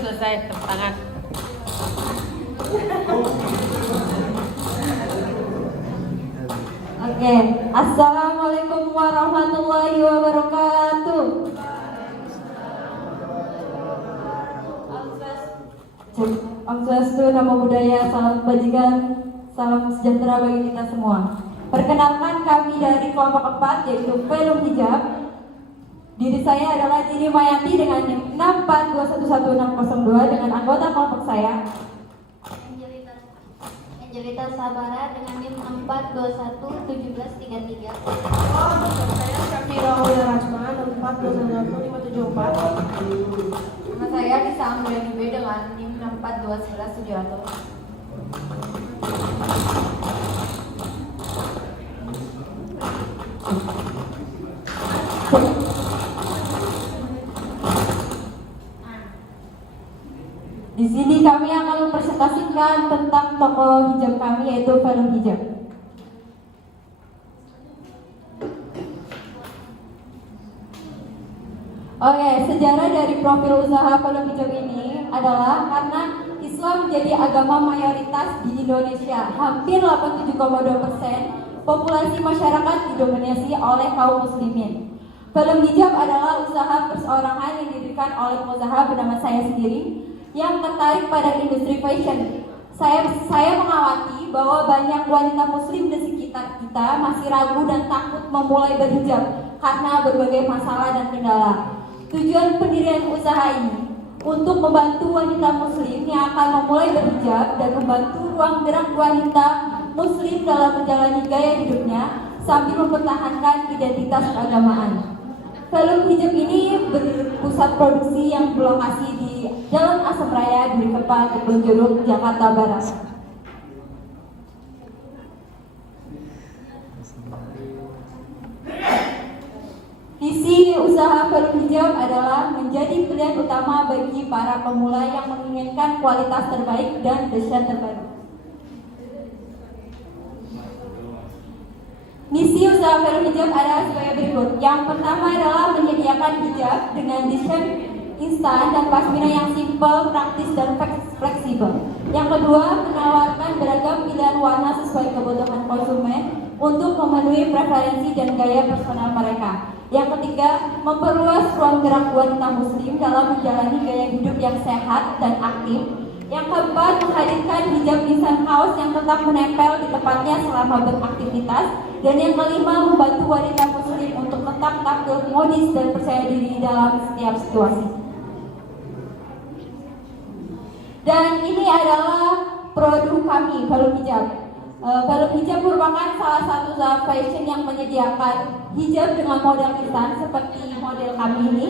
Selesai, tepuk tangan. Oke, Assalamualaikum warahmatullahi wabarakatuh. Om Swastiastu, Namo Buddhaya, salam kebajikan, salam sejahtera bagi kita semua. Perkenalkan, kami dari kelompok 4 yaitu Pelum Hijab. Diri saya adalah Dini Mayanti dengan NIM 642110602 dengan anggota kelompok saya Angelita Sabara dengan NIM 4211733. Saya Syafira Aulia Rajma 4211574. Nama saya Nisa Anggreni B dengan NIM 6421171. Di sini kami akan mempresentasikan tentang tokoh hijab kami yaitu Pelum Hijab. Oke, sejarah dari profil usaha Pelum Hijab ini adalah karena Islam menjadi agama mayoritas di Indonesia. Hampir 87,2% populasi masyarakat didominasi oleh kaum muslimin. Pelum Hijab adalah usaha perseorangan yang didirikan oleh pengusaha bernama saya sendiri yang tertarik pada industri fashion. Saya mengawati bahwa banyak wanita muslim di sekitar kita masih ragu dan takut memulai berhijab karena berbagai masalah dan kendala. Tujuan pendirian usaha ini untuk membantu wanita muslim yang akan memulai berhijab dan membantu ruang gerak wanita muslim dalam menjalani gaya hidupnya sambil mempertahankan identitas keagamaan. Pelum Hijab ini berpusat produksi yang berlokasi di Jalan Asam Raya, Duri Kepa, Kebonjeruk, Jakarta Barat. Visi usaha Pelum Hijab adalah menjadi pilihan utama bagi para pemula yang menginginkan kualitas terbaik dan desain terbaru. Misi usaha Pelum Hijab adalah sebagai berikut. Yang pertama adalah menyediakan hijab dengan desain instan dan pasmina yang simpel, praktis, dan fleksibel. Yang kedua, menawarkan beragam pilihan warna sesuai kebutuhan konsumen untuk memenuhi preferensi dan gaya personal mereka. Yang ketiga, memperluas ruang gerak wanita muslim dalam menjalani gaya hidup yang sehat dan aktif. Yang keempat, menghadirkan hijab instan kaos yang tetap menempel di tempatnya selama beraktivitas. Dan yang kelima, membantu wanita muslim untuk tetap tampil modis dan percaya diri dalam setiap situasi. Dan ini adalah produk kami, Pelum Hijab. Pelum Hijab merupakan salah satu usaha fashion yang menyediakan hijab dengan model instan seperti model kami ini.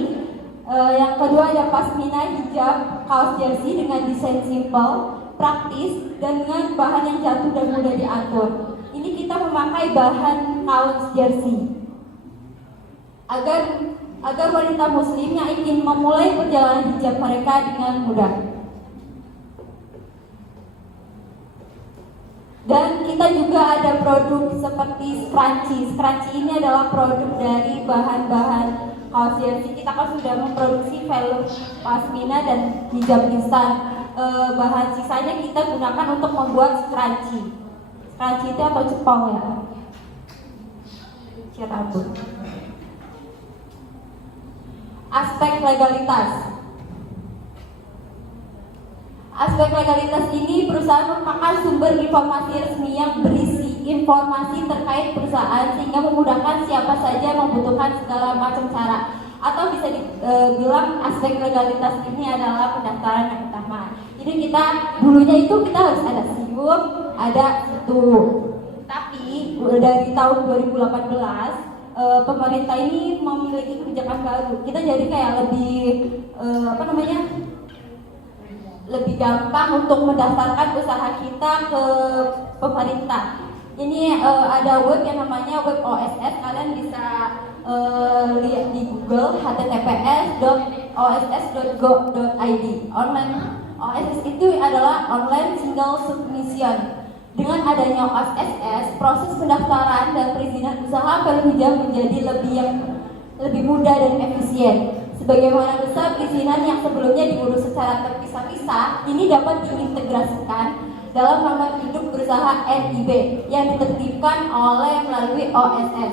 Yang kedua ada pasmina hijab kaos jersey dengan desain simple. praktis, dan dengan bahan yang jatuh dan mudah diatur. Ini kita memakai bahan kaos jersey agar wanita muslim yang ingin memulai perjalanan hijab mereka dengan mudah. Dan kita juga ada produk seperti scrunchie. Scrunchie ini adalah produk dari bahan-bahan kaos jersey. Kita kan sudah memproduksi velum pasmina dan hijab instan. Bahan sisanya kita gunakan untuk membuat scrunchie. Scrunchie itu atau cepong ya. Rambut. Aspek legalitas. Aspek legalitas ini perusahaan merupakan sumber informasi resmi yang berisi informasi terkait perusahaan sehingga memudahkan siapa saja yang membutuhkan segala macam cara. Atau bisa dibilang aspek legalitas ini adalah pendaftaran yang utama. Jadi kita dulunya itu kita harus ada SIUP, ada SITU. Tapi dari tahun 2018 pemerintah ini memiliki kebijakan baru. Kita jadi kayak lebih lebih gampang untuk mendaftarkan usaha kita ke pemerintah. Ini ada web yang namanya web OSS. Kalian bisa lihat di Google https://oss.go.id. Online OSS itu adalah online single submission. Dengan adanya OSS, proses pendaftaran dan perizinan usaha velum hijab menjadi lebih mudah dan efisien. Sebagaimana besar perizinan yang sebelumnya diurus secara terpisah-pisah, ini dapat diintegrasikan dalam nomor induk berusaha NIB yang ditertibkan melalui OSS.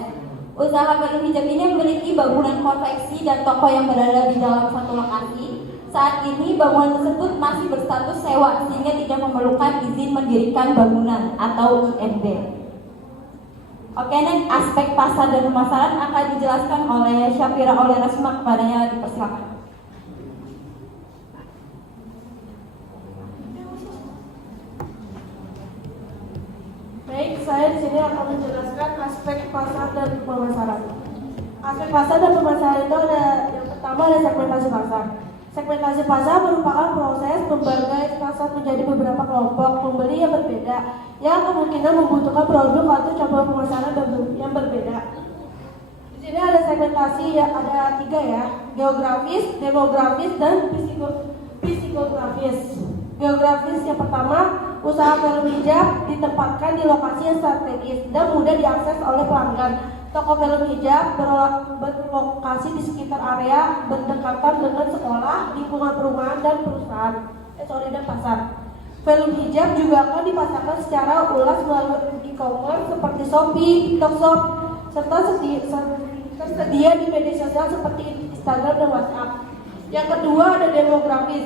Usaha velum hijab ini memiliki bangunan konveksi dan toko yang berada di dalam satu lokasi. Saat ini bangunan tersebut masih berstatus sewa sehingga tidak memerlukan izin mendirikan bangunan atau IMB. Oke, next aspek pasar dan pemasaran akan dijelaskan oleh Syafira oleh Rasma, kepadanya dipersilakan. Baik, saya di sini akan menjelaskan aspek pasar dan pemasaran. Aspek pasar dan pemasaran itu ada yang pertama ada segmentasi pasar. Segmentasi pasar merupakan proses membagi pasar menjadi beberapa kelompok pembeli yang berbeda yang kemungkinan membutuhkan produk atau cabang pemasaran yang berbeda. Di sini ada segmentasi ada 3 ya, geografis, demografis, dan psikografis. Geografis yang pertama, usaha velum hijab ditempatkan di lokasi yang strategis dan mudah diakses oleh pelanggan. Toko velum hijab berlokasi di sekitar area berdekatan dengan sekolah, lingkungan perumahan, dan perusahaan dan pasar. Velum hijab juga akan dipasarkan secara luas melalui e-commerce seperti Shopee, TikTok Shop, serta tersedia di media sosial seperti Instagram dan WhatsApp. Yang kedua ada demografis.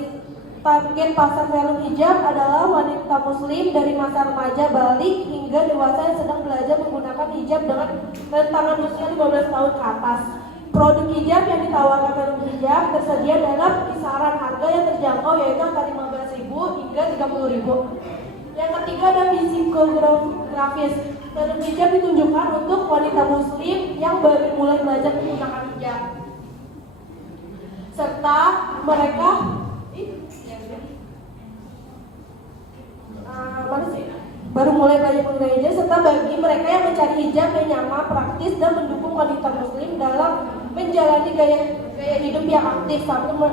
Target pasar velum hijab adalah wanita muslim dari masa remaja balik hingga dewasa yang sedang belajar menggunakan hijab dengan rentangan usia 15 tahun ke atas. Produk hijab yang ditawarkan velum hijab tersedia dalam kisaran harga yang terjangkau yaitu antara 15.000 hingga 30.000. Yang ketiga ada psikografis. Velum hijab ditunjukkan untuk wanita muslim yang baru mulai belajar menggunakan hijab. Serta mereka baru mulai belajar menggunakan hijab, serta bagi mereka yang mencari hijab yang nyaman, praktis, dan mendukung wanita muslim dalam menjalani gaya hidup yang aktif sambil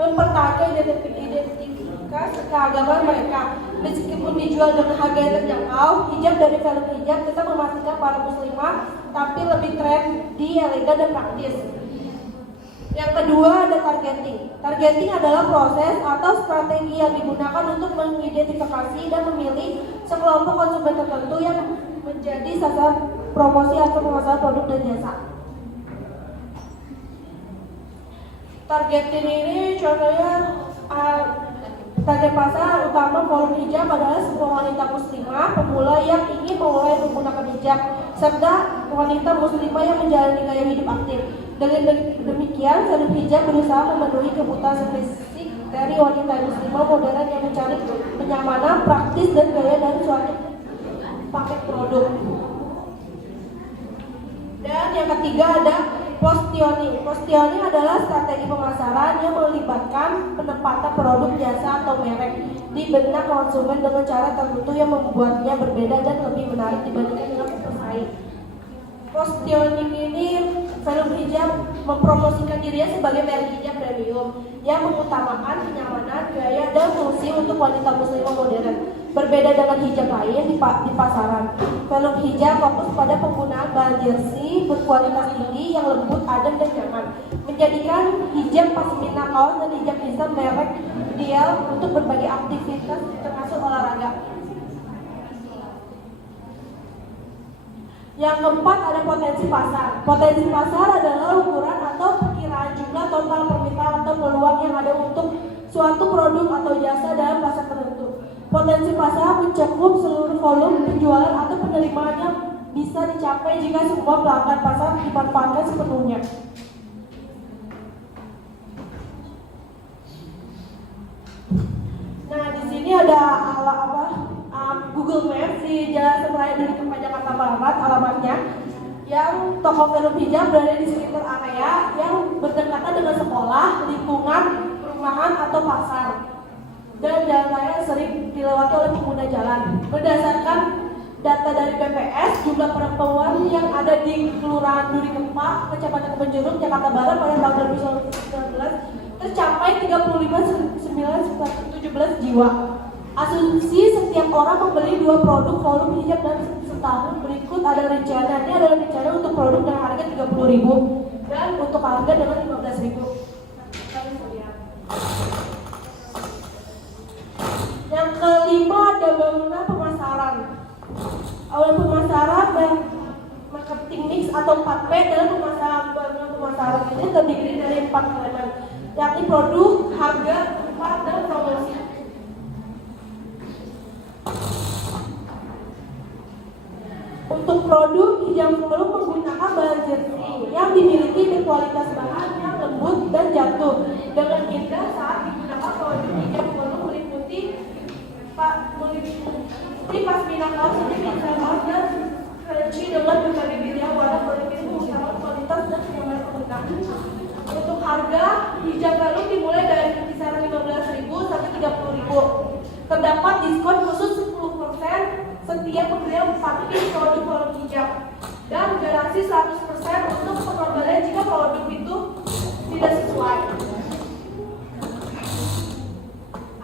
mempertahankan identitas keagamaan mereka. Meskipun dijual dengan harga yang terjangkau, hijab dari velum hijab tetap memastikan para muslimah tapi lebih trendy, elegan, dan praktis. Yang kedua ada targeting. Targeting adalah proses atau strategi yang digunakan untuk mengidentifikasi dan memilih sekelompok konsumen tertentu yang menjadi sasaran promosi atau pemasaran produk dan jasa. Targeting ini contohnya target pasar utama velum hijab adalah semua wanita muslimah pemula yang ingin memulai menggunakan hijab serta wanita muslimah yang menjalani gaya hidup aktif. Dengan demikian, velum hijab berusaha memenuhi kebutuhan spesifik dari wanita muslimah modern yang mencari kenyamanan, praktis, dan gaya dari suatu paket produk. Dan yang ketiga ada Positioning adalah strategi pemasaran yang melibatkan penempatan produk, jasa, atau merek di benak konsumen dengan cara tertentu yang membuatnya berbeda dan lebih menarik dibandingkan dengan pesaing. Positioning ini Velum Hijab mempromosikan dirinya sebagai merek hijab premium yang mengutamakan kenyamanan, gaya, dan fungsi untuk wanita muslimah modern. Berbeda dengan hijab lain di pasaran, Velum Hijab fokus pada penggunaan bahan jersey berkualitas tinggi yang lembut, adem, dan nyaman, menjadikan hijab pasmina kaos dan hijab Islam merek ideal untuk berbagai aktivitas termasuk olahraga. Yang keempat ada potensi pasar. Potensi pasar adalah ukuran atau perkiraan jumlah total permintaan atau peluang yang ada untuk suatu produk atau jasa dalam pasar tertentu. Potensi pasar mencakup seluruh volume penjualan atau penerimaannya bisa dicapai jika semua pelanggan pasar dimanfaatkan sepenuhnya. Nah, di sini ada Google Maps di Jalan Semeraya Duri Kempa, Jakarta Barat alamatnya, yang toko Velum Hijab berada di sekitar area yang berdekatan dengan sekolah, lingkungan, perumahan atau pasar, dan jalan raya sering dilewati oleh pengguna jalan. Berdasarkan data dari BPS, jumlah perempuan yang ada di Kelurahan Duri Kempa, Kecamatan Kebonjeruk, Jakarta Barat pada tahun 2019 tercapai 35.917 jiwa. Asumsi setiap orang membeli 2 produk volume hijab dan setahun berikut ada rencana. Ini adalah rencana untuk produk dengan harga 30.000 dan untuk harga dengan 15.000. Yang kelima ada bangunan pemasaran. Awal pemasaran dan marketing mix atau 4P dalam bangunan pemasaran ini terdiri dari 4 elemen, yakni produk, harga, tempat, dan promosi. Untuk produk, hijab Velum menggunakan bahan jersey yang dimiliki berkualitas bahan yang lembut dan jatuh dengan indah saat digunakan. Produk hijab Velum meliputi pasmina kaos, hijab kaos, dan crunchy dengan berbagai pilihan warna. Produk ini mengutamakan kualitas dan kenyamanan pengguna. Untuk harga, hijab Velum dimulai dari kisaran 15.000 sampai 30.000. Terdapat diskon khusus 10% setiap pembelian 4 piece produk Velum Hijab dan garansi 100% untuk pengembalian jika produk itu tidak sesuai.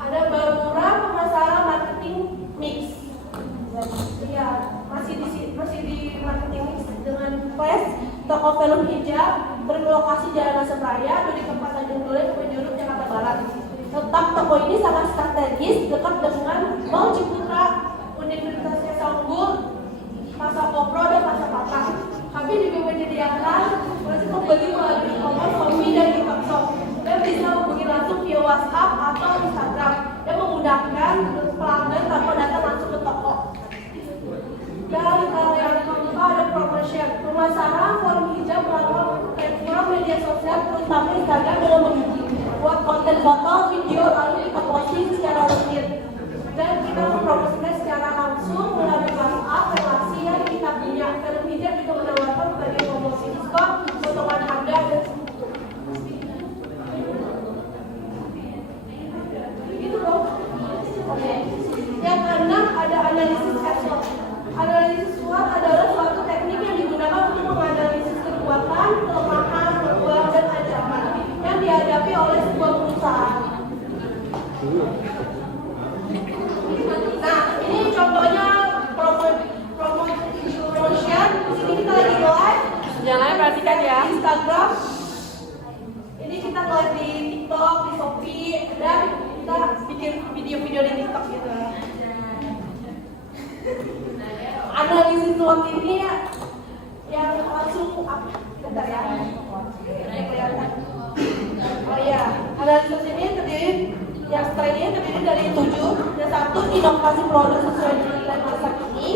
Ada bangunan pemasaran marketing mix. Ya, masih di marketing mix dengan Flash. Toko Velum Hijab berlokasi Jalan Semeraya, Duri Kempa, Tanjung Duren, Kebonjeruk, Jakarta Barat. Letak toko ini sangat strategis, dekat dengan Mall Ciputra, Universitasnya Unggul, Pasar Kopro, dan Pasar Patang. Kami juga menyediakan proses pembeli melalui e-commerce, Shopee, dan TikTok Shop, dan bisa menghubungi langsung via WhatsApp atau Instagram yang memudahkan pelanggan tanpa datang langsung ke toko. Dan yang keempat ada promotion. Pemasaran Velum Hijab melalui platform media sosial terutama Instagram dengan membuat konten foto, video, lalu kita posting secara rutin. Dan kita mempromosikan secara langsung melalui WhatsApp relasi yang kita punya. Velum Hijab juga menawarkan berbagai promosi diskon, potongan harga, dan gitu dong. Oke. Yang keenam ada analisis SWOT. Analisis SWOT adalah suatu teknik yang digunakan untuk menganalisis kekuatan, kelemahan, peluang, dan ancaman yang dihadapi oleh sebuah perusahaan. Nah, ini contohnya promotion. Di sini kita lagi live. Jangan perhatikan ya. Di Instagram. Ini kita live di TikTok, di Shopee, dan kita bikin video-video di TikTok gitu. Analisis SWOT ini yang langsung bentar ya. Kelihatan. Oh iya, analisis ini terdiri dari 7. Yang 1, inovasi produk sesuai dengan nilai masa kini.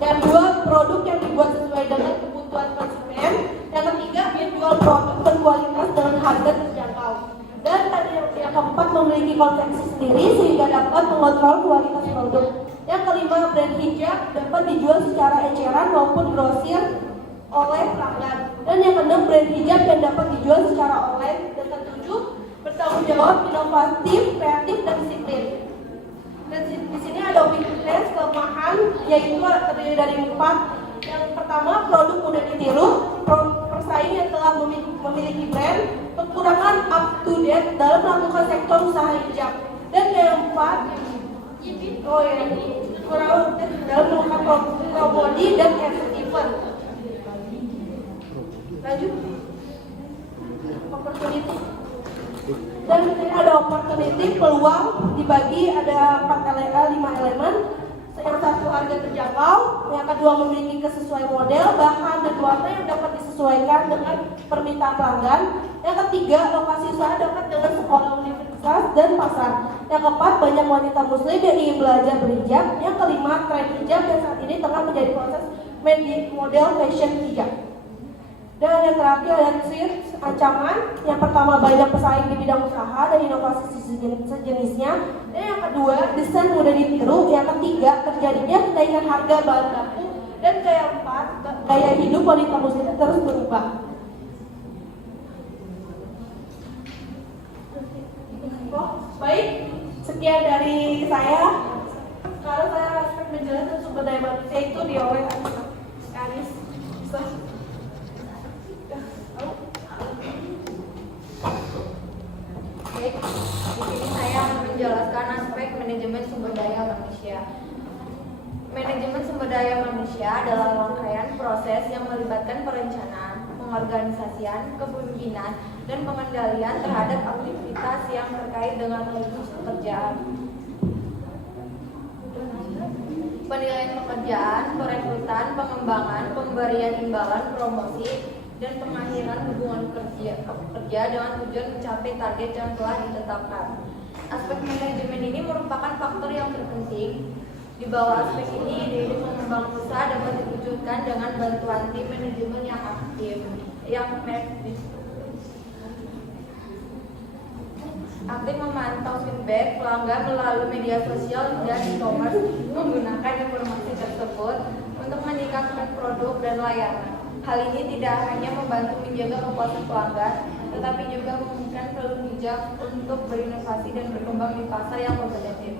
Yang 2, produk yang dibuat sesuai dengan kebutuhan konsumen. Yang ketiga, menjual produk berkualitas dengan harga terjangkau. Dan yang keempat, memiliki konsepsi sendiri sehingga dapat mengontrol kualitas produk. Yang kelima, brand hijab dapat dijual secara eceran maupun grosir oleh pelanggan. Dan yang keenam, brand hijab yang dapat dijual secara online. Dan ketujuh, bertanggung jawab, inovatif, kreatif, dan disiplin. Dan di sini ada weakness, kelemahan, yaitu terdiri dari 4. Yang pertama, produk mudah ditiru, persaing yang telah memiliki brand, kekurangan up to date dalam melakukan sektor usaha hijab. Dan yang 4, kurang dalam melakukan promodi dan event. Lanjut, opportunity. Dan ini ada opportunity, peluang dibagi ada 5 elemen. Yang satu, harga terjangkau. Yang kedua, memiliki kesesuaian model, bahan dan warna yang dapat disesuaikan dengan permintaan pelanggan. Yang ketiga, lokasi usaha dekat dengan sekolah, universitas, dan pasar. Yang keempat, banyak wanita muslim yang ingin belajar berhijab. Yang kelima, tren hijab yang saat ini tengah menjadi proses model fashion hijab. Dan yang terakhir ada threats, ancaman. Yang pertama, banyak pesaing di bidang usaha dan inovasi sejenisnya. Dan yang kedua, desain mudah ditiru. Yang ketiga, terjadinya kenaikan harga bahan baku. Dan keempat, gaya hidup wanita muslim terus berubah. Baik, sekian dari saya. Sekarang saya akan menjelaskan sumber daya manusia itu oleh Anis. Baik, di sini saya akan menjelaskan aspek manajemen sumber daya manusia. Manajemen sumber daya manusia adalah rangkaian proses yang melibatkan perencanaan, pengorganisasian, kepemimpinan, dan pengendalian terhadap aktivitas yang terkait dengan pekerjaan. Penilaian pekerjaan, perekrutan, pengembangan, pemberian imbalan, promosi, dan pengakhiran hubungan kerja dengan tujuan mencapai target yang telah ditetapkan. Aspek manajemen ini merupakan faktor yang terpenting. Di bawah aspek ini, ide pengembangan usaha dapat diwujudkan dengan bantuan tim manajemen yang aktif, aktif memantau feedback pelanggan melalui media sosial dan e-commerce, menggunakan informasi tersebut untuk meningkatkan produk dan layanan. Hal ini tidak hanya membantu menjaga kepuasan pelanggan, tetapi juga memungkinkan peluang hijab untuk berinovasi dan berkembang di pasar yang kompetitif.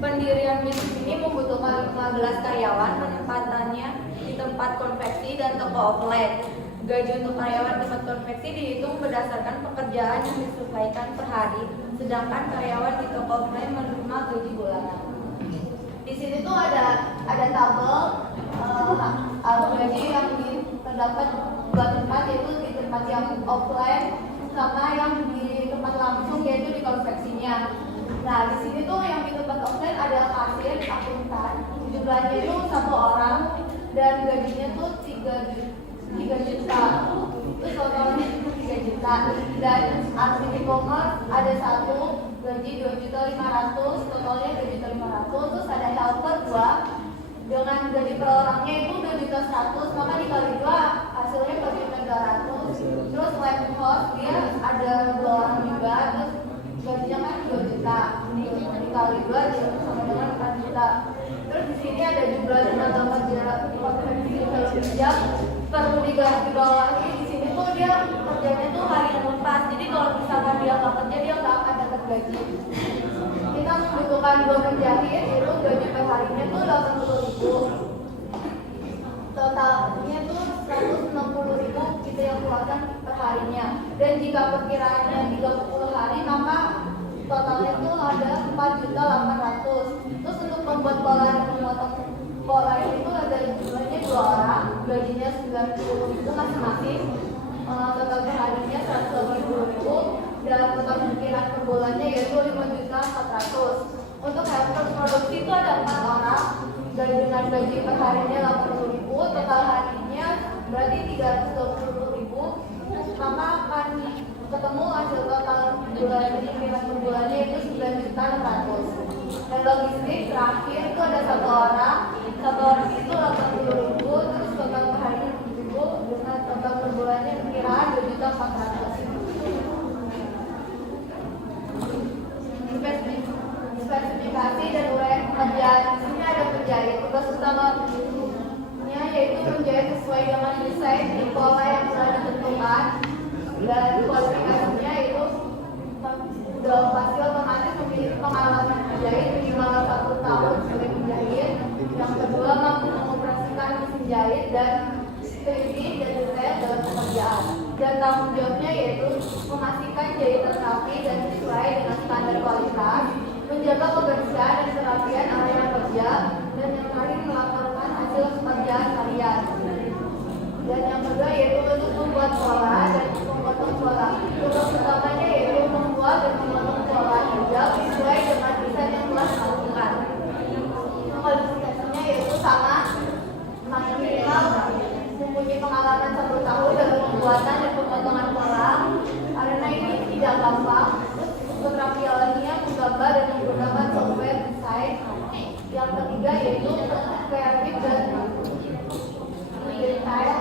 Pendirian bisnis ini membutuhkan 15 karyawan, penempatannya di tempat konveksi dan toko offline. Gaji untuk karyawan tempat konveksi dihitung berdasarkan pekerjaan yang diselesaikan per hari, sedangkan karyawan di toko offline menerima gaji bulanan. Di sini tuh ada tabel gaji yang terdapat dua tempat, yaitu di tempat yang offline sama yang di tempat langsung, yaitu di konveksinya. Nah, di sini tuh yang di tempat offline ada kasir, akuntan, jumlahnya itu 1 orang dan gajinya tuh 3 juta. Terus totalnya 3 juta. Dan admin e-commerce ada 1, gaji 2.500.000, totalnya 2.500.000. Terus ada helper 2 dengan gaji per orangnya itu 2.100.000, maka dikali 2 hasilnya 4.200.000. Terus lab host dia ada 2 orang juga, terus gajinya kan 2 juta, dikali 2 sama dengan 4 juta. Terus di sini ada jumlah tenaga kerja konveksi dalam hijab, perlu digarisbawahi. Di sini tuh dia kerjanya tuh harian lepas, jadi kalau misalkan dia nggak kerja dia nggak akan dapat gaji. Kita membutuhkan 2 penjahit, itu gaji per harinya tuh 80.000. Totalnya tuh 160.000 kita yang keluarkan per harinya. Dan jika perkiraannya 30 hari, maka totalnya tuh ada 4.800.000. Terus untuk membuat pola dan memotong pola itu ada jumlahnya 2 orang, gajinya 90.000 masing-masing. Total per harinya 180.000 dan total perkiraan per bulannya yaitu 5.400.000. Untuk helper produksi itu ada 4 orang, dengan gaji per harinya 80.000, total harinya berarti 320.000. Maka akan ketemu hasil total perkiraan per bulannya itu 9.600.000. Dan logistik terakhir itu ada 1 orang itu 80.000, terus total per harinya 7.000 dengan total per bulannya perkiraan 2.400.000. Spesifikasi dan uraian pekerjaan. Di sini ada penjahit. Tugas utamanya yaitu menjahit sesuai dengan desain di pola yang telah ditentukan, dan kualifikasinya itu sudah pasti otomatis memiliki pengalaman menjahit minimal 1 tahun sebagai penjahit. Yang kedua, mampu mengoperasikan mesin jahit dan teliti dan detail dalam pekerjaan. Dan tanggung jawabnya yaitu memastikan jahitan rapi dan sesuai dengan standar kualitas, menjaga kebersihan dan kerapian area kerja, dan yang terakhir melaporkan hasil pekerjaan harian. Dan yang kedua yaitu untuk membuat pola dan memotong pola. Tugas utamanya yaitu membuat dan memotong pola hijab sesuai dengan desain yang telah dilakukan. Kualifikasinya yaitu sama minimal mempunyai pengalaman 1 tahun dalam pembuatan dan pemotongan pola, karena ini tidak gampang. Keterampilannya menggambar dan menggunakan software desain. Yang ketiga yaitu kreatif dan detail.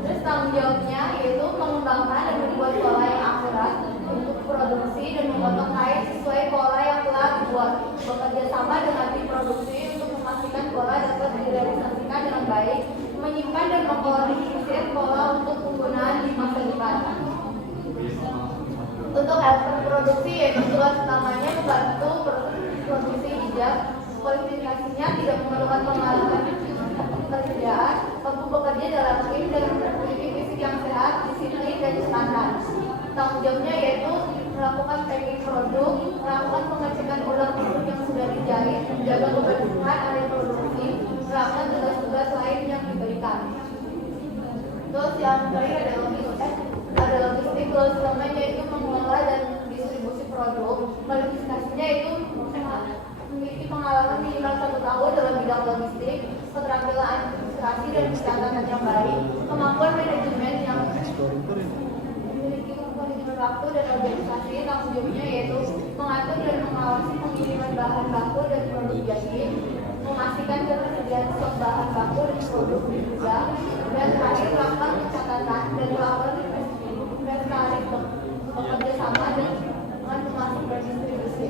Terus tanggung jawabnya yaitu mengembangkan dan membuat pola yang akurat untuk produksi dan memotong kain sesuai pola yang telah dibuat. Bekerja sama dengan tim produksi untuk memastikan pola dapat direalisasikan dengan baik, menyimpan dan mengkoordinir pola untuk penggunaan di masa depan. Untuk helper produksi yaitu tugas utamanya membantu produksi hijab. Kualifikasinya tidak memerlukan pengalaman pekerjaan, mampu bekerja dalam tim dan memiliki fisik yang sehat, disiplin dan standar. Tanggung jawabnya yaitu melakukan packing produk, melakukan pengecekan ulang produk yang sudah dijahit, menjaga kebersihan area produksi, melakukan tugas-tugas lain yang diberikan. Terus yang terakhir ada logistik. Tugas utamanya itu mengelola dan distribusi produk. Kualifikasinya itu memiliki pengalaman minimal 1 tahun dalam bidang logistik, keterampilan administrasi dan pencatatan yang baik, kemampuan manajemen yang memiliki manajemen waktu dan organisasi. Tanggung jawabnya yaitu mengatur dan mengawasi pengiriman bahan baku dan produk jadi, memastikan ketersediaan stok bahan baku dan produk di gudang, dan terakhir melakukan pencatatan dan melakukan inventaris bekerja sama dengan pemasok dan distribusi.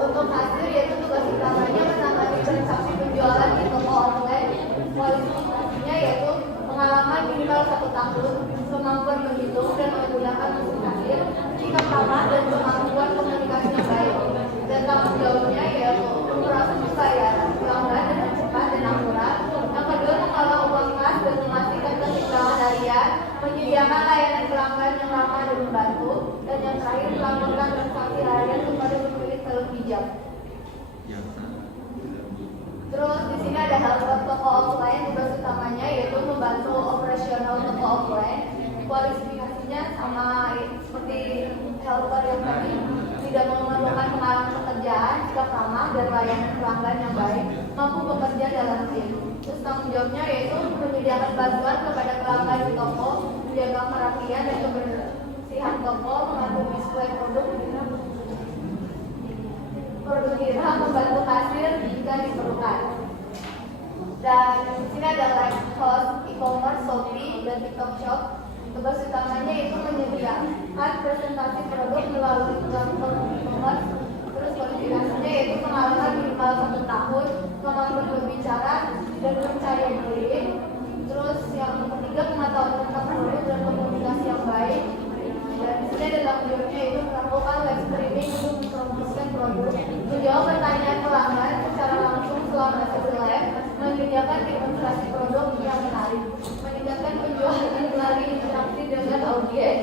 Untuk hasil yaitu tugas utamanya menangani transaksi penjualan di toko online. Kualifikasinya yaitu pengalaman minimal 1 tahun, kemampuan menghitung dan menggunakan mesin kasir, sikap ramah dan kemampuan komunikasi yang baik. Dan tanggung jawabnya yaitu proses pembayaran pelanggan dengan cepat dan akurat. Yang kedua, mengelola uang kas dan memastikan keseimbangan harian, menyediakan layanan pelanggan yang ramah dan membantu. Dan yang terakhir, melaporkan transaksi harian kepada pemilik helm hijab. Terus di sini ada helper toko offline. Tugas utamanya yaitu membantu operasional toko offline. Kualifikasinya sama seperti helper yang tadi, tidak memerlukan pengalaman pekerjaan, sikap ramah dan layanan pelanggan yang baik, mampu bekerja dalam tim. Terus tanggung jawabnya yaitu menyediakan bantuan kepada pelanggan di toko, menjaga kerapian dan kebersihan toko, mengatur display produk dirham, membantu kasir jika diperlukan. Dan di sini ada live host e-commerce, Shopee dan TikTok Shop. Tugas utamanya itu menyediakan presentasi produk melalui platform e-commerce. Terus kualifikasinya yaitu pengalaman minimal 1 tahun, kemampuan berbicara dan percaya diri. Terus yang ketiga, pengetahuan tentang produk dan komunikasi yang baik. Dan di sini ada tanggung jawabnya yaitu melakukan live streaming untuk mempromosikan produk, menjawab pertanyaan pelanggan secara langsung selama sesi live, menyediakan demonstrasi produk yang menarik, meningkatkan penjualan melalui interaksi dengan audiens.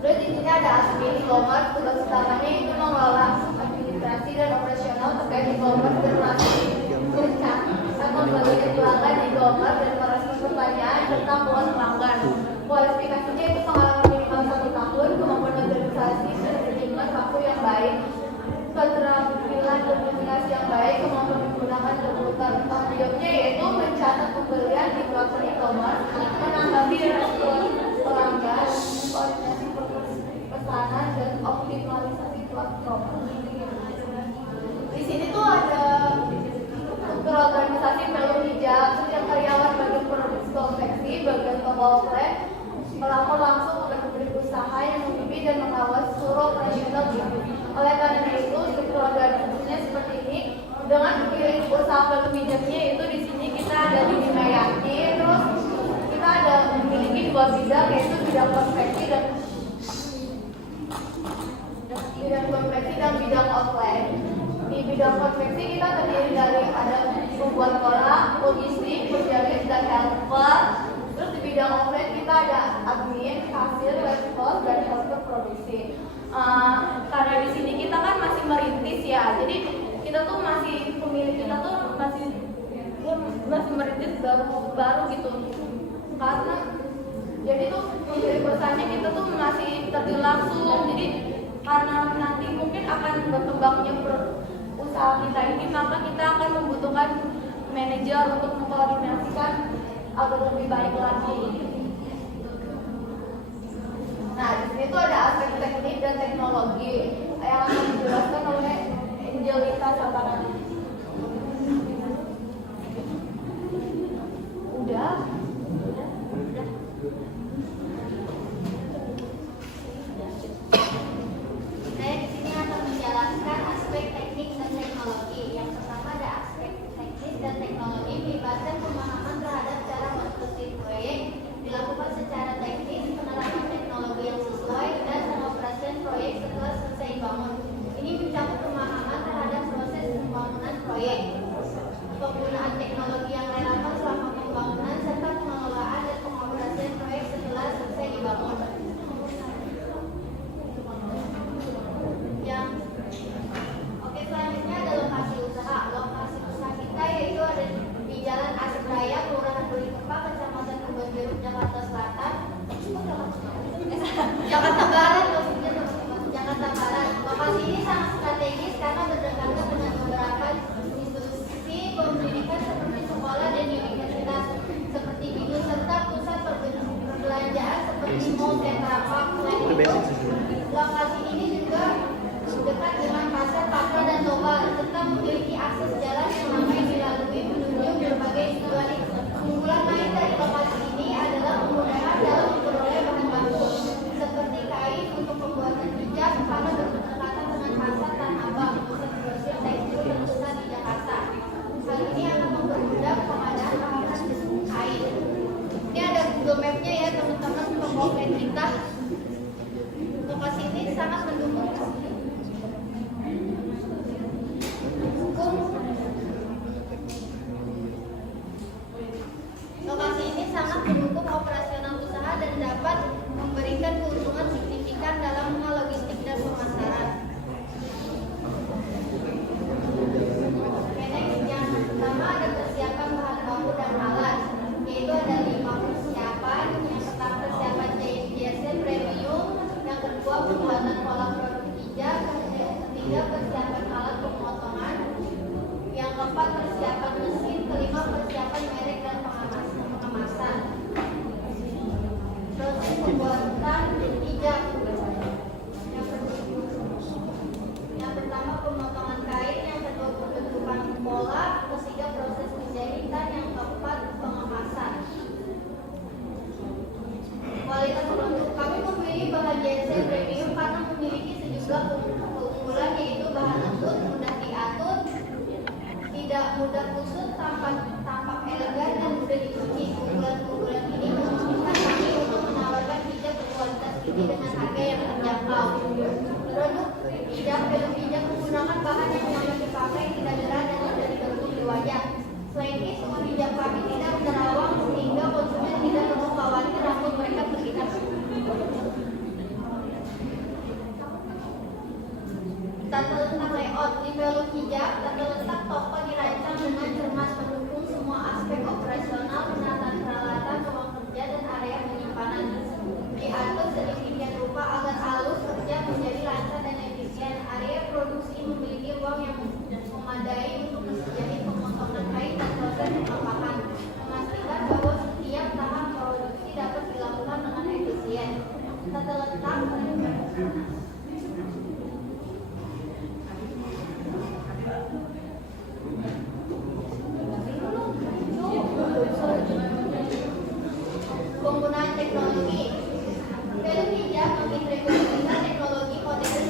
Terus di sini ada admin e-commerce. Tugas utamanya itu mengelola administrasi dan operasional terkait e-commerce dan merencanakan pembelian pelanggan di e-commerce dan merespon pertanyaan tentang puas pelanggan. Kualifikasinya itu pengalaman minimal 1 tahun, kemampuan organisasi dan manajemen waktu yang baik, keterampilan komunikasi yang baik, kemampuan menggunakan komputer. Tanggung jawabnya yaitu mencatat pembelian di platform e-commerce, menanggapi respon pelanggan, koordinasi pesanan dan optimalisasi platform. Di sini tuh ada organisasi helm hijab, setiap karyawan bagian produksi konveksi, bagian toko offline melapor langsung kepada pemilik usaha yang memimpin dan mengawasi seluruh operasional gitu. Oleh karena itu, struktur organisasinya seperti ini. Dengan pemilik usaha film hijabnya itu di sini kita ada di Mayati, terus kita ada memiliki dua bidang yaitu bidang konveksi dan bidang offline. Di bidang konveksi kita terdiri dari ada pembuat koran, logistik, spesialis dan helper. Terus di bidang offline kita ada admin, kasir, warehouse dan helper produksi. Karena di sini kita kan masih merintis ya, jadi kita tuh masih pemilik kita tuh masih merintis baru gitu. Karena jadi tuh pemilik perusahaannya kita tuh masih terjun langsung. Jadi karena nanti mungkin akan berkembangnya usaha kita ini, maka kita akan membutuhkan manajer untuk mengkoordinasikan agar lebih baik lagi. Nah, di sini tuh ada aspek teknik dan teknologi yang akan dijelaskan oleh Angelita Sabaran. Udah. Saya di sini akan menjelaskan aspek teknik dan teknologi. Yang pertama ada aspek teknis dan teknologi melibatkan pemahaman terhadap cara konstruksi proyek, dilakukan secara teknis, penerapan teknologi yang sesuai, dan pengoperasian proyek setelah selesai dibangun. Ini mencakup pemahaman terhadap proses pembangunan proyek, penggunaan teknologi yang relevan selama pembangunan, serta pengelolaan dan pengoperasian proyek setelah selesai dibangun. Oke, selanjutnya ada lokasi usaha. Lokasi usaha kita yaitu ada di Jalan Asik Raya, Kelurahan Bulikempa, Kecamatan Kebon Jeruk, Jakarta Selatan. Jakarta Barat, maksudnya Jakarta Barat. Lokasi ini sangat strategis karena berdekatan dengan beberapa institusi pendidikan seperti sekolah dan universitas, seperti BINUS, serta pusat perbelanjaan seperti mall, sentra park. Lokasi ini juga dekat dengan pasar Pasar dan Toba, serta memiliki akses jalan yang ramai dilalui menuju berbagai tujuan. Keunggulan lain dari lokasi ini adalah kemudahan dalam memperoleh bahan baku seperti kain untuk pembuatan hijab karena berdekatan dengan pasar Tanah Abang, pusat grosir tekstil terbesar di Jakarta. Hal ini akan mempermudah pengadaan bahan kain. Ini ada Google Map-nya ya teman-teman, pembagian kita. Lokasi ini sangat mendukung operasional usaha dan dapat memberikan keuntungan signifikan dalam hal logistik dan pemasaran. Yang pertama ada persiapan bahan baku dan alat, yaitu ada 5 persiapan. Yang pertama persiapan JSM premium, yang kedua pembuatan pola produk hijab, yang ketiga persiapan alat pemotongan, yang keempat persiapan mesin, kelima persiapan merek dan pengemasan. Proses pembuatan hijab. Yang pertama pemotongan kain, yang kedua pembentukan pola, ketiga proses penjahitan, yang keempat pengemasan. Kualitas produk kami memilih bahan JSM premium karena memiliki sejumlah keunggulan, yaitu bahan lembut, mudah diatur, tidak mudah kusut, tampak elegan dan mudah dicuci. Keunggulan ini memungkinkan kami untuk menawarkan hijab berkualitas tinggi dengan harga yang terjangkau. Produk hijab film hijab menggunakan bahan yang nyaman dipakai, tidak gerah dan mudah dibentuk di wajah. Selain itu, hijab kami tidak terawang sehingga konsumen tidak perlu khawatir rambut mereka terlihat. Tata letak layout di film hijab, tata letak toko dirancang dengan cermat mendukung semua aspek operasional, penataan peralatan, ruang kerja dan area penyimpanan. Diatur sedemikian rupa agar alur kerja menjadi lancar dan efisien. Area produksi memiliki ruang yang memadai untuk menjadi pemotongan kain dan proses pemapakan, memastikan bahwa setiap tahap produksi dapat dilakukan dengan efisien. Tata letak penggunaan teknologi. Film hijab mengintegrasikan teknologi modern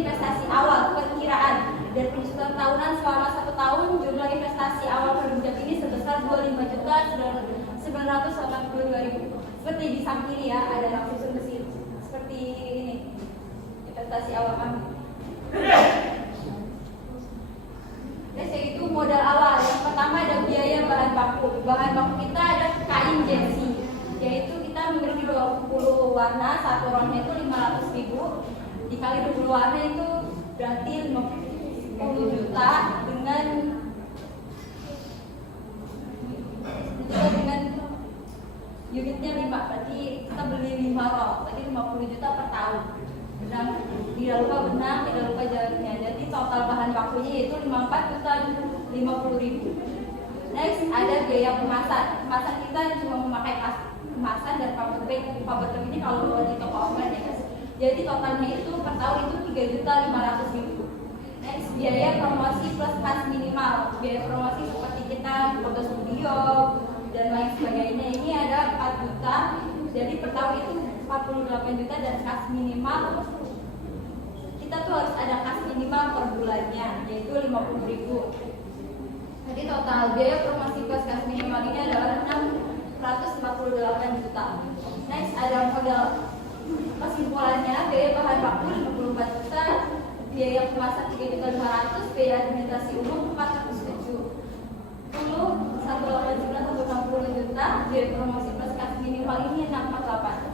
investasi awal perkiraan dan penyusunan tahunan selama 1 tahun. Jumlah investasi awal Perum Hijab ini sebesar 25.982.000. Seperti di samping kiri ya, ada langsung mesin seperti ini investasi awal kami. Yaitu modal awal. Yang pertama ada biaya bahan baku. Bahan baku kita ada kain jersey, yaitu kita memiliki 20 warna, satu warna itu 500.000 dikali 20 warna itu berarti 50 juta dengan unitnya 5, berarti kita beli 5 lot, berarti 50 juta per tahun. Benang, tidak lupa benang, tidak lupa jalannya. Jadi total bahan bakunya yaitu 54 juta 50.000. Next ada biaya kemasan. Kemasan kita cuma memakai kemasan dan paper bag. Paper bag ini kalau di toko offline ya guys. Jadi totalnya itu per tahun itu 3.500.000. Next biaya promosi plus kas minimal. Biaya promosi seperti kita foto studio dan lain sebagainya ini ada 4 juta. Jadi per tahun itu 48 juta dan kas minimal kita tuh harus ada kas minimal per bulannya yaitu 50.000. Jadi total biaya promosi plus kas minimal ini adalah 648 juta. Next ada modal kesimpulannya, biaya bahan baku 54 juta, biaya kemasan 3.500.000, biaya administrasi umum 407. 180 juta, biaya promosi plus kas minimal ini 648.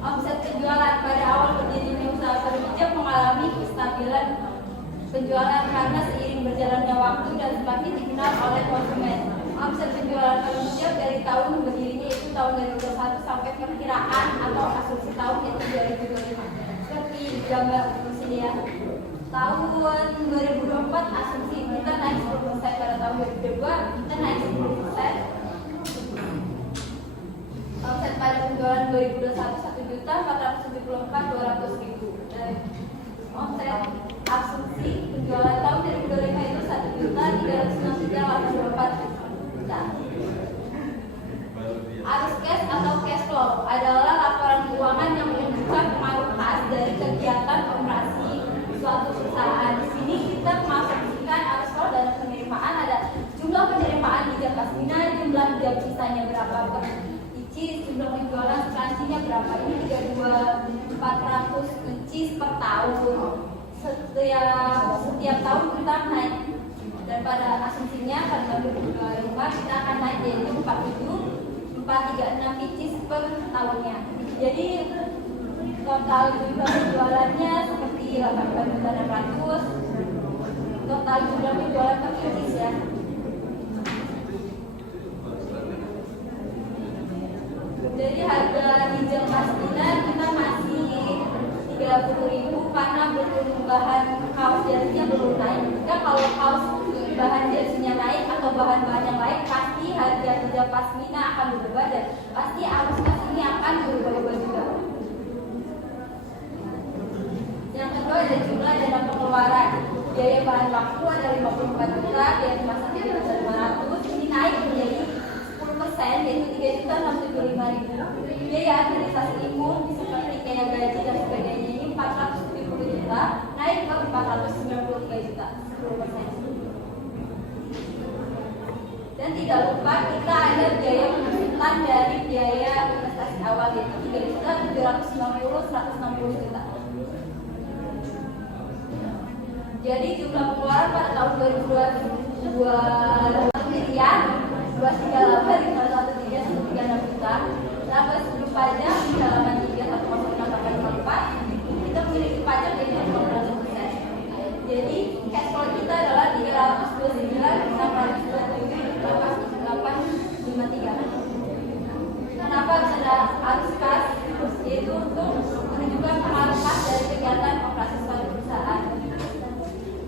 Omset penjualan pada awal berdirinya usaha Perum Hijab mengalami kestabilan penjualan karena seiring berjalannya waktu dan semakin dikenal oleh konsumen. Omset penjualan Perum Hijab dari tahun berdirinya itu tahun 2021 sampai perkiraan atau asumsi tahun itu 2025. Seperti gambar di sini ya. Tahun 2024 asumsi kita naik 10%, pada tahun 2022 kita naik 10%. Omset pada penjualan 2021 1.474.200.000. Dan omset asumsi penjualan tahun 2025 itu 1.363.804.000. Arus cash atau cash flow adalah laporan keuangan yang menunjukkan pengaruh khas dari kegiatan operasi suatu perusahaan. Di sini kita mengasumsikan arus flow dan penerimaan ada jumlah penerimaan hijab pasmina, jumlah hijab sisanya berapa per incis, jumlah penjualan substansinya berapa. Ini 32.400 incis per tahun. Setiap tahun kita naik, dan pada asumsinya pada 2025 kita akan naik yaitu 436 incis per tahunnya. Jadi total jumlah penjualannya seperti 8.600, total jumlah penjualan per incis ya. Jadi harga hijab pasmina kita masih 30.000 karena belum bahan kaos jersinya belum naik. Jika kalau kaos bahan jersinya naik atau bahan-bahan yang lain, pasti harga hijab pasmina akan berubah dan pasti arus kas ini akan berubah juga. Yang kedua ada jumlah dana pengeluaran. Biaya bahan baku ada 54 juta, biaya kemasan 3.500, ini naik menjadi 10% yaitu 3.675.000. Biaya administrasi umum seperti kayak gaji dan sebagainya ini 470 juta, naik ke 493 juta, 10%. Dan tidak lupa kita ada biaya penghasilan dari biaya investasi awal yaitu 3.790.160 juta. Jadi jumlah pengeluaran pada tahun 2022 miliar 238.513.136 juta. Laba sebelum pajak di halaman 3 1,854 kita memiliki pajak yaitu 15%. Jadi cash flow kita adalah 329.853. Kenapa bisa ada arus kas? Yaitu untuk menunjukkan pengaruh kas dari kegiatan operasi suatu perusahaan.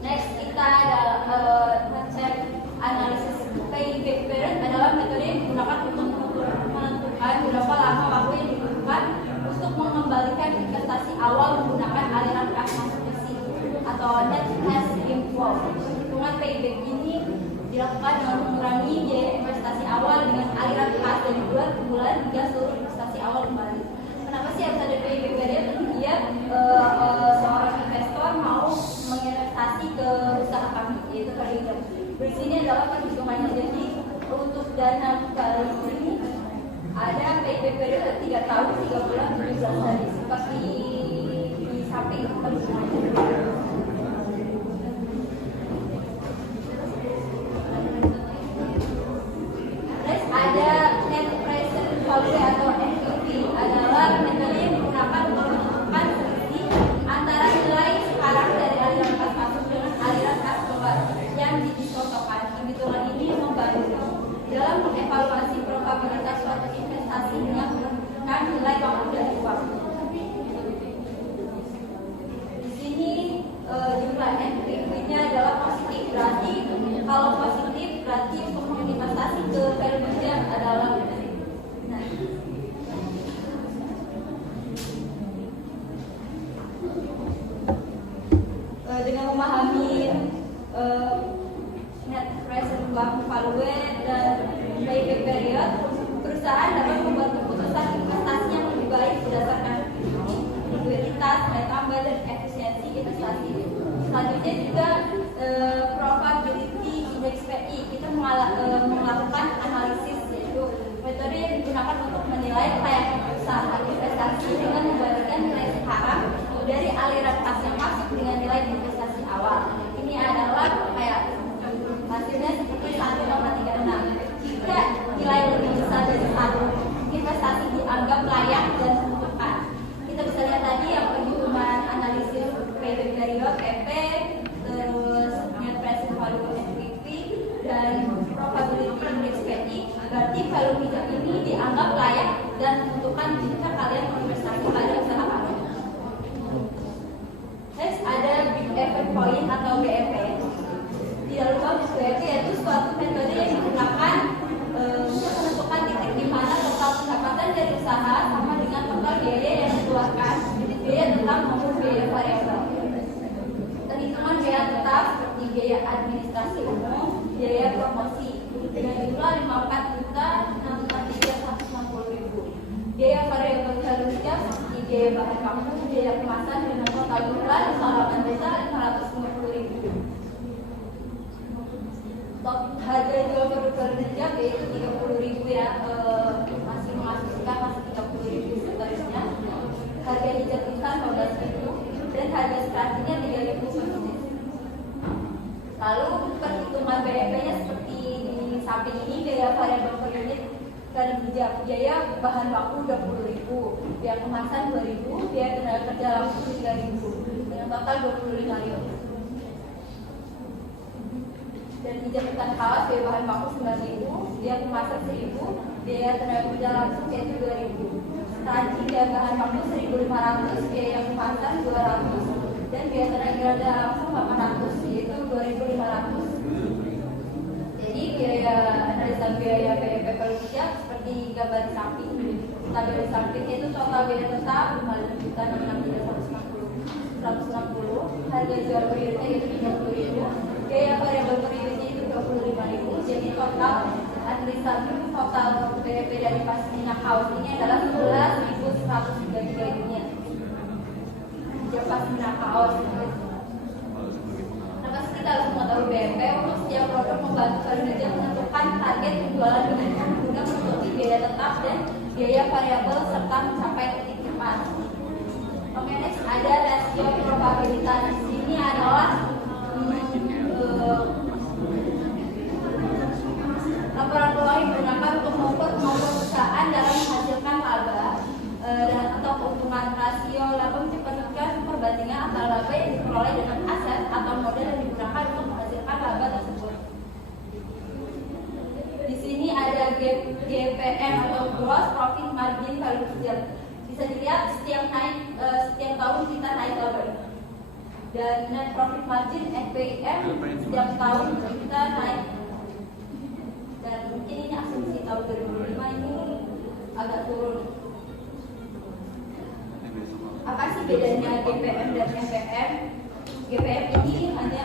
Next kita ada ngecek analisis payback period adalah metode yang digunakan untuk menentukan berapa lama waktu yang dibutuhkan investasi ke usaha kami, yaitu value hijab. Berikutnya adalah perhitungannya. Jadi untuk dana kali ini ada payback periode 3 tahun 3 bulan 17 hari seperti di samping perhitungannya. Terus ada net present value atau NPV, adalah metode yang digunakan untuk menentukan selisih antara nilai sekarang dari aliran kas masuk dengan aliran kas keluar yang disosokkan. Penghitungan ini membantu dalam mengevaluasi probabilitas suatu investasi yang menentukan nilai waktu dan uang. Di sini jumlah NPV-nya adalah positif, berarti kalau positif berarti untuk menginvestasi ke value hijab adalah dengan memahami net present value dan payback period, perusahaan dapat membuat keputusan investasi yang lebih baik berdasarkan likuiditas, nilai tambah, dan efisiensi investasi. Selanjutnya juga probability index PI, kita melakukan analisis, yaitu metode yang digunakan untuk menilai kelayakan usaha investasi dengan membandingkan nilai sekarang dari aliran kas yang masuk dengan nilai investasi awal. Ini adalah kayak hasilnya seperti 1,36. Jika nilai lebih besar dari 1, investasi dianggap layak dan menguntungkan. Kita bisa lihat tadi yang perhitungan analisis payback period (PP), terus net present value (NPV), dan probability index PI. Berarti value hijab ini dianggap layak dan menguntungkan jika kalian berinvestasi pada usaha kalian. Next ada Big Event Point atau BEP. Tidak lupa BEP yaitu suatu metode yang digunakan untuk menentukan titik di mana total pendapatan dari usaha sama dengan total biaya yang dikeluarkan, biaya tetap maupun biaya variabel. Perhitungan biaya tetap seperti biaya administrasi umum, biaya promosi dengan jumlah 54.663.160.000. Biaya variabel value hijab seperti biaya bahan baku, biaya kemasan dengan total jumlah 58.550.000. Top harga jual produk value hijab yaitu 30.000 ya, masih mengasumsikan masih 30.000 seterusnya. Harga hijab instan 15.000 dan harga startingnya 3.000 per unit. Lalu perhitungan BEP-nya seperti di samping ini. Biaya variabel per unit value hijab, biaya bahan baku 20.000, biaya kemasan 2.000, biaya tenaga kerja langsung 3.000 dengan total 25.000. Dan hijab ikan kawas biaya bahan baku 9.000, biaya kemasan 1.000, biaya tenaga kerja langsung yaitu 2.000. Tadi biaya bahan baku 1.500, biaya kemasan 200, dan biaya tenaga kerja langsung 800 yaitu 2.500. Jadi biaya analisa biaya BEP value hijab seperti gambar di samping. Tabel di samping itu total biaya tetap 55.660, harga jual per unitnya yaitu 30.000, biaya variabel per unitnya itu 25.000. Jadi total administratif total BEP dari pasmina kaos ini adalah 11.133 unit. Hijab pasmina kaos. Pasti kita harus mengetahui BEP untuk setiap produk membantu value hijab menentukan target penjualan dengan guna menutupi biaya tetap dan biaya variabel serta mencapai titik cepat. Oke, next ada rasio probabilitas. Di sini adalah laporan keuangan yang digunakan untuk mengukur kemampuan perusahaan dalam menghasilkan laba dan atau keuntungan. Rasio laba mencerminkan perbandingan antara laba yang diperoleh dengan aset atau modal yang digunakan untuk menghasilkan laba tersebut. Di sini ada GPM atau Gross Profit Margin value hijab. Bisa dilihat setiap tahun kita naik laba. Dan net profit margin (NPM) setiap tahun kita naik. Dan mungkin ini asumsi tahun 2005 ini agak turun. Apa sih bedanya GPM dan NPM? GPM ini hanya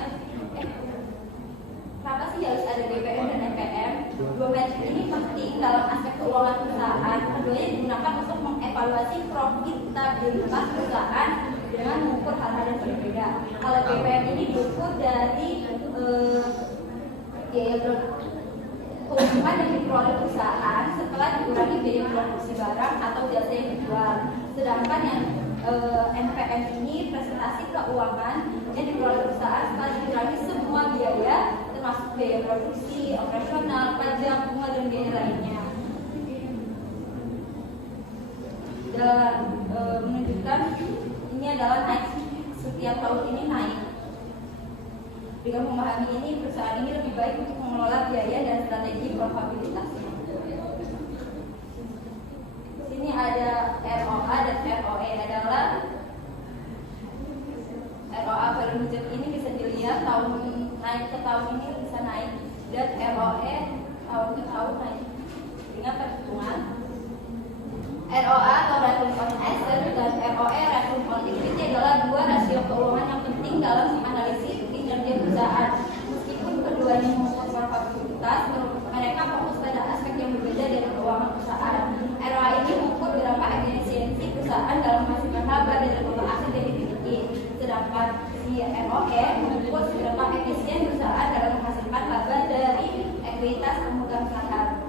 kenapa sih harus ada GPM dan NPM? Dua metrik ini penting dalam aspek keuangan perusahaan. Keduanya digunakan untuk mengevaluasi profitabilitas perusahaan dengan mengukur hal-hal yang berbeda. Kalau BPM ini diukur dari biaya keuntungan yang diperoleh perusahaan setelah dikurangi biaya produksi barang atau jasa yang dijual. Sedangkan yang NPM ini presentasi keuangan yang diperoleh perusahaan setelah dikurangi semua biaya termasuk biaya produksi, operasional, pajak, bunga, dan biaya lainnya. Dan menunjukkan ini adalah naik setiap tahun ini naik. Dengan memahami ini, perusahaan ini lebih baik untuk mengelola biaya dan strategi probabilitasnya. Sini ada ROA dan ROE adalah ROA value hijab ini bisa dilihat tahun naik ke tahun ini bisa naik, dan ROE tahun ke tahun naik dengan perhitungan ROA atau return on asset dan ROE return on equity adalah dua rasio keuangan yang penting dalam menganalisis kinerja perusahaan. Meskipun keduanya mengukur probabilitas, mereka fokus pada aspek yang berbeda dari keuangan perusahaan. ROA ini mengukur berapa efisiensi perusahaan dalam menghasilkan laba dari total aset yang dimiliki, sedangkan si ROE mengukur seberapa efisien perusahaan dalam menghasilkan laba dari ekuitas pemegang saham.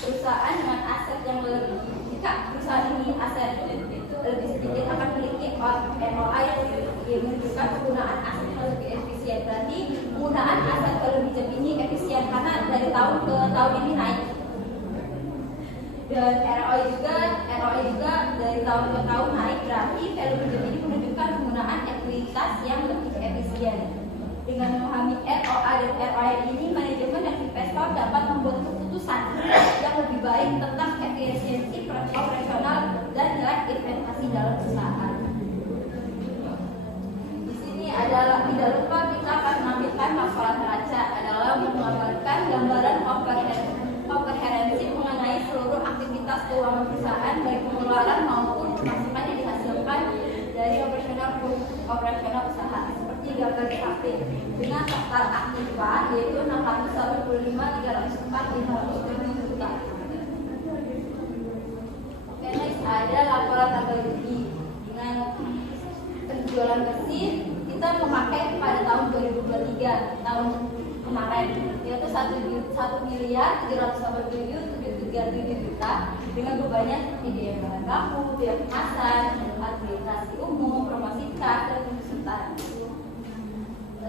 Perusahaan dengan aset yang lebih, jika perusahaan ini aset itu lebih sedikit akan memiliki ROA yang menunjukkan penggunaan aset yang lebih efisien. Berarti penggunaan aset value hijab ini efisien karena dari tahun ke tahun ini naik. Dan ROE juga dari tahun ke tahun naik, berarti value hijab ini menunjukkan penggunaan ekuitas yang lebih efisien. Dengan memahami ROA dan ROE ini, manajemen dan investor dapat membuat keputusan yang lebih baik tentang efisiensi operasional dan nilai investasi dalam perusahaan. Di sini adalah tidak lupa kita akan menampilkan masalah neraca adalah menggambarkan gambaran komprehensi mengenai seluruh aktivitas keuangan perusahaan baik pengeluaran maupun pemasukan yang dihasilkan dari operasional usaha. Seperti gambar grafik dengan total aktiva yaitu 685, 304, 507 juta. Next ada laporan laba rugi. Dengan penjualan bersih kita memakai pada tahun 2023 tahun kemarin yaitu 1 miliar 387,737 juta dengan bebannya seperti biaya bahan baku, biaya kemasan, administrasi umum, promosi kas, dan konsultan.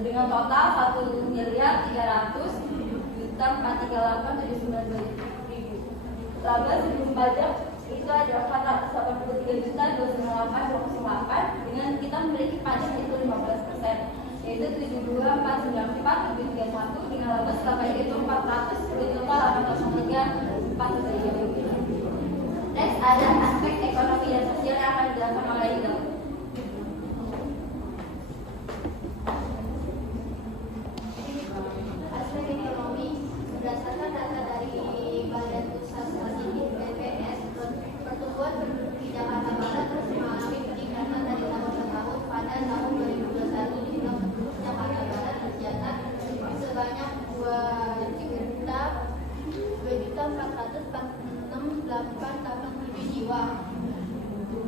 Dengan total 1 miliar 300 juta 438,792 ribu. Laba sebelum pajak itu ada 483 juta 298,208 dengan kita memiliki pajak itu 15%, yaitu 72,494,731 dengan laba setelah pajak itu 410 juta 803,403 ribu. Next ada aspek ekonomi dan sosial yang akan dijelaskan oleh Ida. Aspek ekonomi berdasarkan data dari Badan Pusat Statistik BPS, pertumbuhan penduduk di Jakarta Barat terus mengalami peningkatan dari tahun ke tahun. Pada tahun 2021 jumlah penduduk Jakarta Barat tercatat sebanyak 2.446.887 jiwa.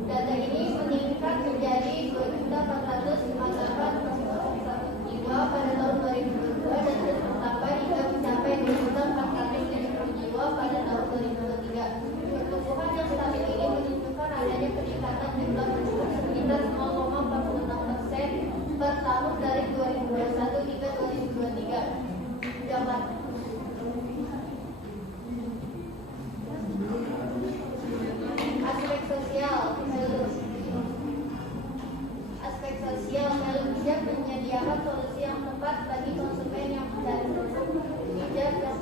Data ini meningkat menjadi 2.458.1 jiwa pada tahun 2022 dan terus bertambah hingga mencapai 2.470 jiwa pada tahun 2023. Pertumbuhan yang stabil ini menunjukkan adanya peningkatan jumlah penduduk sekitar 0,46% per tahun dari 2021 hingga 2023. Jakarta. Aspek sosial value hijab menyediakan solusi yang tepat bagi konsumen yang mencari produk hijab yang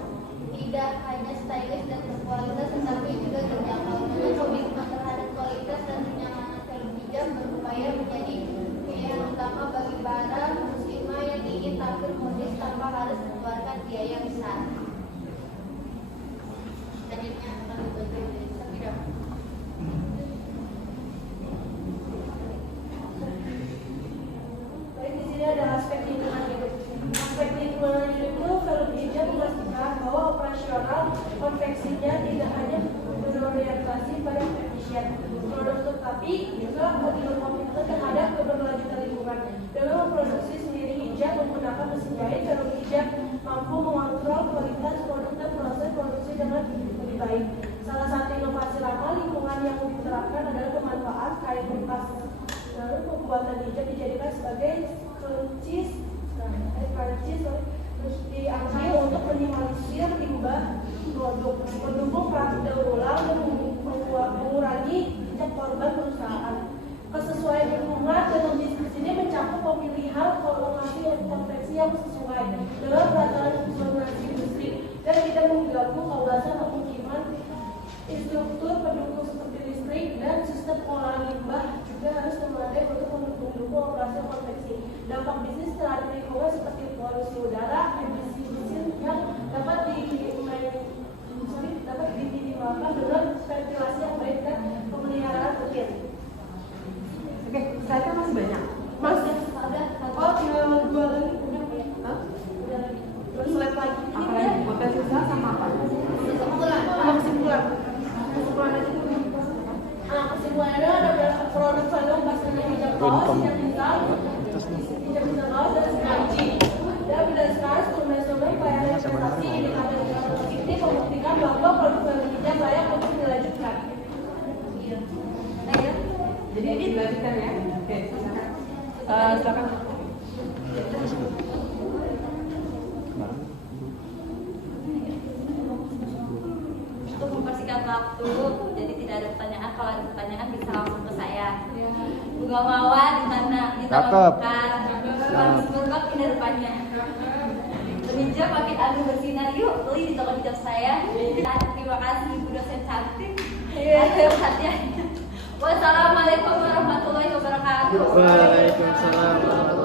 tidak hanya stylish dan berkualitas tetapi juga terjangkau. Dengan komitmen terhadap kualitas dan kenyamanan value hijab berupaya menjadi pilihan utama bagi para muslimah yang ingin tampil modis tanpa harus mengeluarkan biaya besar. Selanjutnya akan dibaca ada aspek lingkungan hidup. Aspek lingkungan hidup itu value hijab memastikan bahwa operasional tapi juga komitmen terhadap keberlanjutan lingkungan. Dengan memproduksi sendiri hijab menggunakan mesin jahit, Perum Hijab mampu mengontrol kualitas produk dan proses produksi dengan lebih baik. Salah satu inovasi ramah lingkungan yang diterapkan adalah pemanfaat kain bekas. Lalu pembuatan hijab dijadikan sebagai kunci terus diambil untuk minimalisir limbah produk, mendukung praktik daur ulang dan mengurangi jejak korban perusahaan. Kesesuaian lingkungan dalam bisnis ini mencakup pemilihan formulasi konveksi yang sesuai dengan peraturan formulasi industri dan tidak mengganggu kawasan pemukiman. Instruktur pendukung seperti listrik dan sistem pengolahan limbah juga harus memadai untuk mendukung operasi konveksi. Dampak bisnis terhadap lingkungan seperti polusi udara, emisi mesin yang dapat diminimalkan dengan ventilasi yang baik dan pemeliharaan rutin. Oke, slide-nya masih banyak. Masih ada. Oh, tinggal 2 lagi. Hah? Udah lagi. 2 slide lagi. Apa lagi? Potensi usaha sama apa? Kesimpulan aja dulu. Nah, kesimpulannya ada produk value pastinya hijab kaos, hijab hitam, hijab hitam kaos dan scrunchie. Dan berdasarkan instrumen pelayanan investasi indikator positif membuktikan bahwa produk value hijab layak untuk dilanjutkan. Jadi ini dilanjutkan ya? Oke, silakan. Silakan. Untuk mempersingkat waktu, jadi tidak ada pertanyaan. Kalau ada pertanyaan bisa langsung ke saya. Bunga mawar di mana? Di Taman Mekar. Semoga pindah depannya. Hijab pakai anu bersinar, yuk beli di toko hijab saya. Terima kasih ibu dosen cantik. Perhatian. Wassalamualaikum warahmatullahi wabarakatuh. Waalaikumsalam.